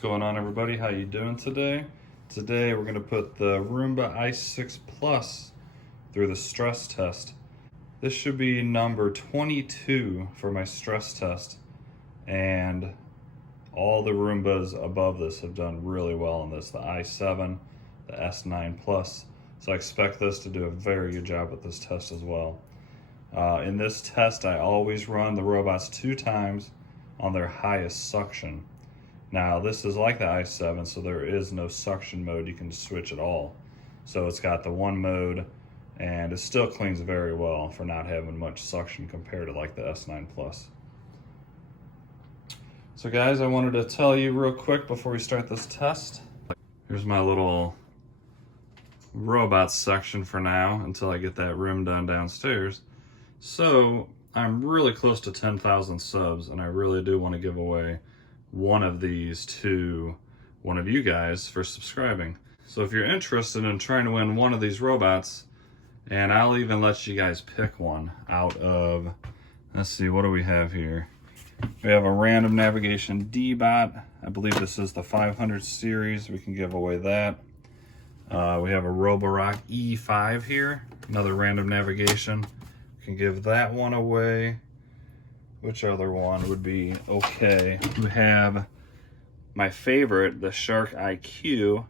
going on, everybody? How you doing today? Today we're going to put the Roomba i6 Plus through the stress test. This should be number 22 for my stress test, and all the Roombas above this have done really well on this. The i7, the S9 Plus. So I expect this to do a very good job with this test as well. In this test, I always run the robots 2 times on their highest suction. Now this is like the i7, so there is no suction mode you can switch at all. So it's got the one mode, and it still cleans very well for not having much suction compared to like the S9 Plus. So guys, I wanted to tell you real quick before we start this test. Here's my little robot section for now until I get that room done downstairs. So I'm really close to 10,000 subs, and I really do want to give away one of these to one of you guys for subscribing. So if you're interested in trying to win one of these robots, and I'll even let you guys pick one out of, let's see, what do we have here? We have a random navigation D-Bot. I believe this is the 500 series. We can give away that. We have a Roborock E5 here, another random navigation. We can give that one away. Which other one would be okay? We have my favorite, the Shark IQ.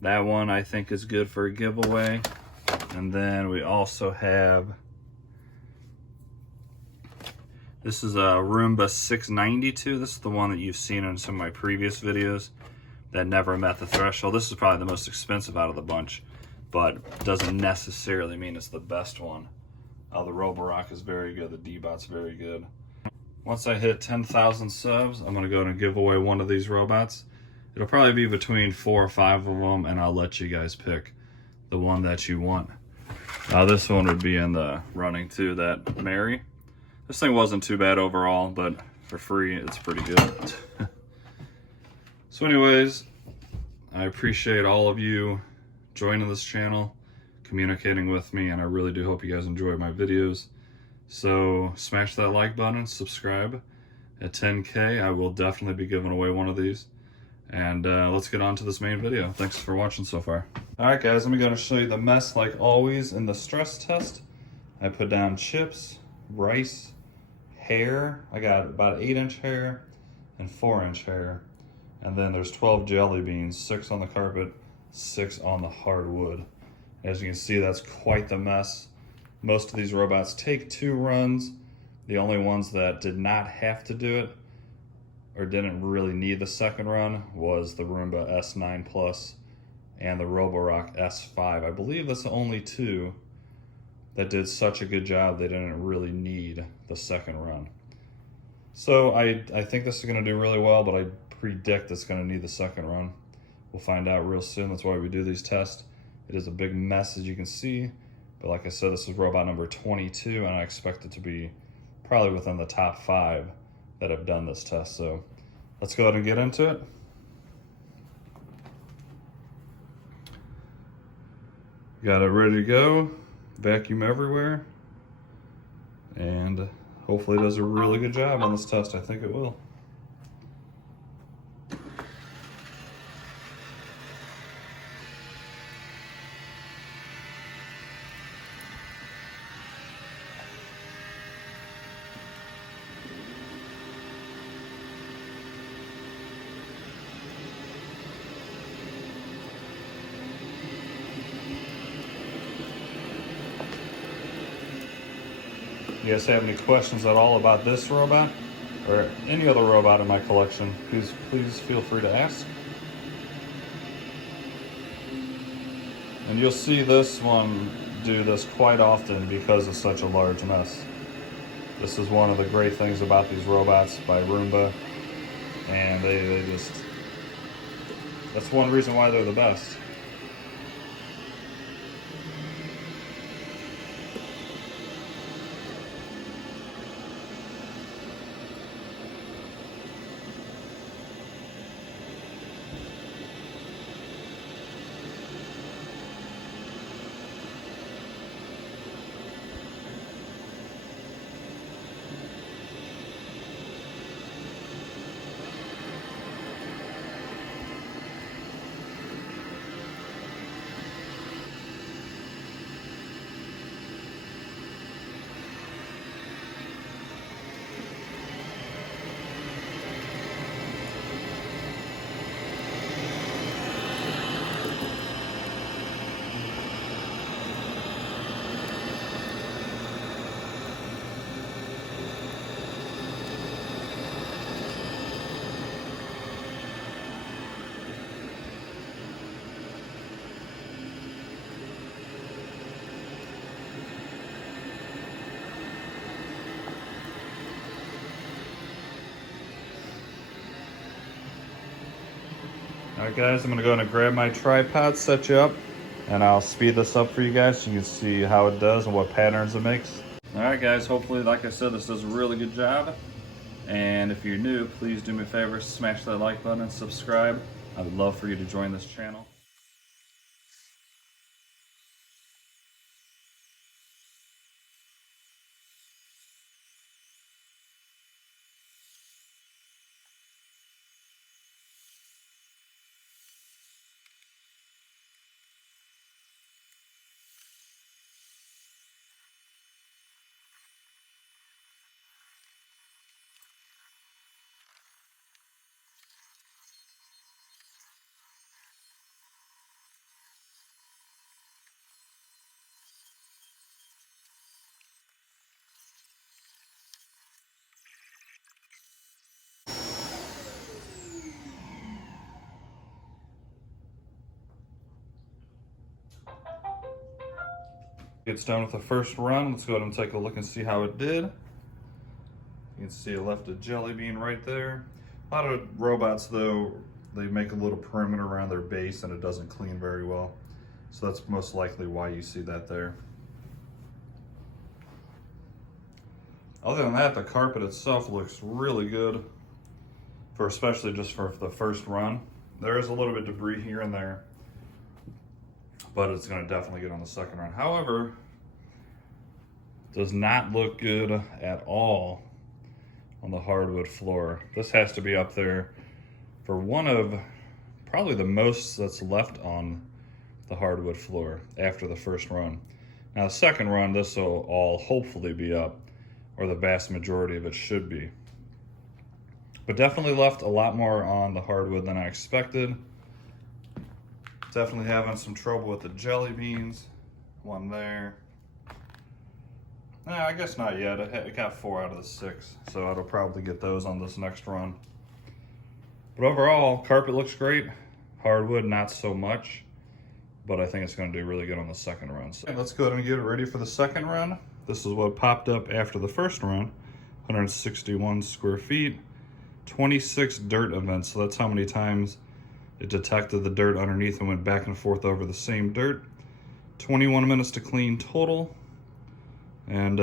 That one I think is good for a giveaway. And then we also have, this is a Roomba 692. This is the one that you've seen in some of my previous videos that never met the threshold. This is probably the most expensive out of the bunch, but doesn't necessarily mean it's the best one. The Roborock is very good. The D-Bot's very good. Once I hit 10,000 subs, I'm going to go ahead and give away one of these robots. It'll probably be between 4 or 5 of them, and I'll let you guys pick the one that you want. This one would be in the running too, that Mary. This thing wasn't too bad overall, but for free, it's pretty good. So anyways, I appreciate all of you joining this channel, communicating with me, and I really do hope you guys enjoy my videos. So smash that like button, subscribe. At 10K, I will definitely be giving away one of these. And let's get on to this main video. Thanks for watching so far. Alright guys, let me go and show you the mess like always in the stress test. I put down chips, rice, hair. I got about 8-inch hair and 4-inch hair. And then there's 12 jelly beans, 6 on the carpet, 6 on the hardwood. As you can see, that's quite the mess. Most of these robots take 2 runs. The only ones that did not have to do it or didn't really need the second run was the Roomba S9 Plus and the Roborock S5. I believe that's the only 2 that did such a good job they didn't really need the second run. So I think this is going to do really well, but I predict it's going to need the second run. We'll find out real soon. That's why we do these tests. It is a big mess, as you can see, but like I said, this is robot number 22, and I expect it to be probably within the top 5 that have done this test. So let's go ahead and get into it. Got it ready to go, vacuum everywhere, and hopefully it does a really good job on this test. I think it will. You guys have any questions at all about this robot or any other robot in my collection, please feel free to ask. And you'll see this one do this quite often because it's such a large mess. This is one of the great things about these robots by Roomba, and they just, that's one reason why they're the best. Alright guys, I'm gonna go in and grab my tripod, set you up, and I'll speed this up for you guys so you can see how it does and what patterns it makes. Alright guys, hopefully, like I said, this does a really good job. And if you're new, please do me a favor, smash that like button and subscribe. I would love for you to join this channel. It's done with the first run. Let's go ahead and take a look and see how it did. You can see it left a jelly bean right there. A lot of robots though, they make a little perimeter around their base and it doesn't clean very well. So that's most likely why you see that there. Other than that, the carpet itself looks really good, for especially just for the first run. There is a little bit of debris here and there, but it's going to definitely get on the second run. However, does not look good at all on the hardwood floor. This has to be up there for one of probably the most that's left on the hardwood floor after the first run. Now the second run, this will all hopefully be up, or the vast majority of it should be. But definitely left a lot more on the hardwood than I expected. Definitely having some trouble with the jelly beans. One there. Nah, I guess not yet. It got 4 out of the 6, so I'll probably get those on this next run. But overall, carpet looks great. Hardwood, not so much. But I think it's going to do really good on the second run. So let's go ahead and get it ready for the second run. This is what popped up after the first run. 161 square feet, 26 dirt events. So that's how many times it detected the dirt underneath and went back and forth over the same dirt. 21 minutes to clean total. And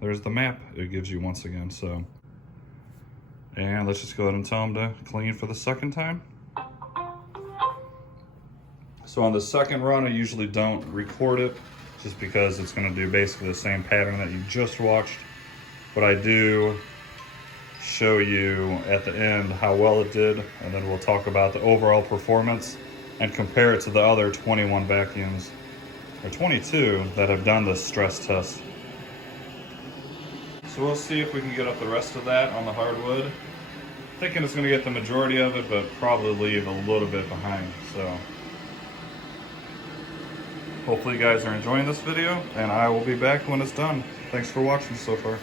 there's the map it gives you once again. So, and let's just go ahead and tell them to clean for the second time. So on the second run, I usually don't record it just because it's going to do basically the same pattern that you just watched. But I do show you at the end how well it did, and then we'll talk about the overall performance and compare it to the other 21 vacuums, or 22, that have done this stress test. So we'll see if we can get up the rest of that on the hardwood. Thinking it's going to get the majority of it, but probably leave a little bit behind. So hopefully you guys are enjoying this video, and I will be back when it's done. Thanks for watching so far.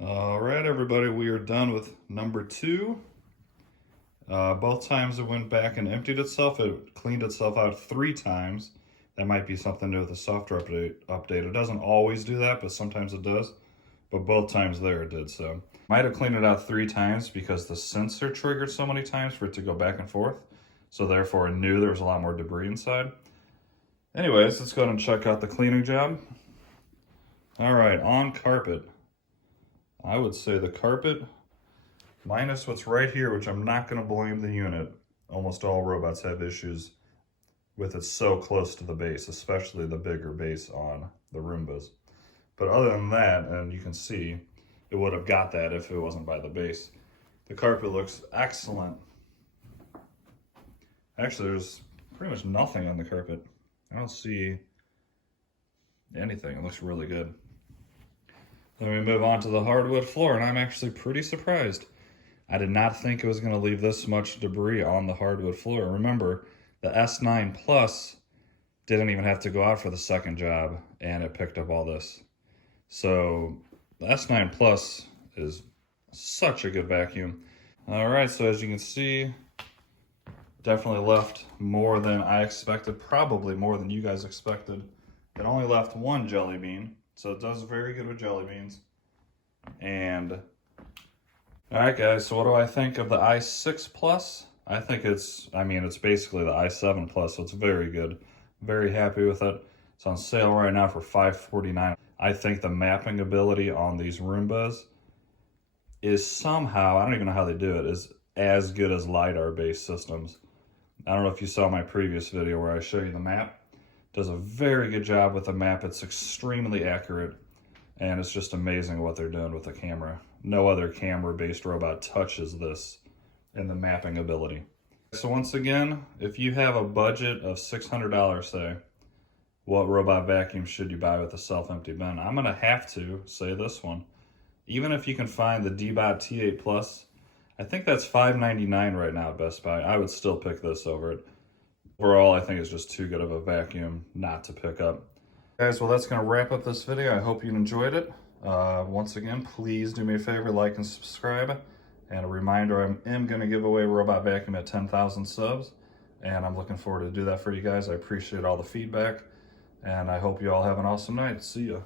All right, everybody, we are done with number 2. Both times it went back and emptied itself. It cleaned itself out 3 times. That might be something to do with the software update. It doesn't always do that, but sometimes it does. But both times there it did so. Might have cleaned it out 3 times because the sensor triggered so many times for it to go back and forth. So therefore it knew there was a lot more debris inside. Anyways, let's go ahead and check out the cleaning job. All right, on carpet. I would say the carpet, minus what's right here, which I'm not going to blame the unit. Almost all robots have issues with it so close to the base, especially the bigger base on the Roombas. But other than that, and you can see, it would have got that if it wasn't by the base. The carpet looks excellent. Actually, there's pretty much nothing on the carpet. I don't see anything. It looks really good. Then we move on to the hardwood floor, and I'm actually pretty surprised. I did not think it was going to leave this much debris on the hardwood floor. Remember, the S9 Plus didn't even have to go out for the second job, and it picked up all this. So the S9 Plus is such a good vacuum. All right, so as you can see, definitely left more than I expected, probably more than you guys expected. It only left 1 jelly bean. So it does very good with jelly beans. And all right, guys, so what do I think of the i6 Plus? I think it's basically the i7 Plus, so it's very good. Very happy with it. It's on sale right now for $549. I think the mapping ability on these Roombas is somehow, I don't even know how they do it, is as good as LiDAR-based systems. I don't know if you saw my previous video where I show you the map. It does a very good job with the map. It's extremely accurate, and it's just amazing what they're doing with the camera. No other camera-based robot touches this in the mapping ability. So once again, if you have a budget of $600, say, what robot vacuum should you buy with a self-empty bin? I'm gonna have to say this one. Even if you can find the D-Bot T8 Plus, I think that's $599 right now at Best Buy. I would still pick this over it. Overall, I think it's just too good of a vacuum not to pick up. Guys, well, that's gonna wrap up this video. I hope you enjoyed it. Once again, please do me a favor, like and subscribe. And a reminder, I am gonna give away a robot vacuum at 10,000 subs. And I'm looking forward to do that for you guys. I appreciate all the feedback. And I hope you all have an awesome night. See ya.